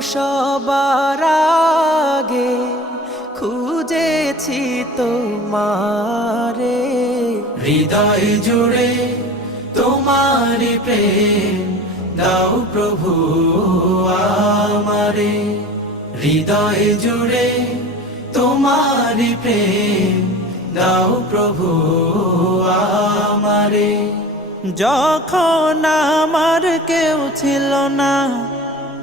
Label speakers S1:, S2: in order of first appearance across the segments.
S1: সবার আগে খুঁজেছি তোমারে। হৃদয় জুড়ে তোমারি প্রেম দাও প্রভু আমারে। হৃদয় জুড়ে তোমারি প্রেম দাও প্রভু আমারে। যখন আমার কেউ ছিল না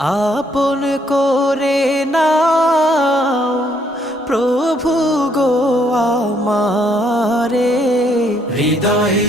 S1: আপন করে নাও প্রভু গো আমারে। হৃদয়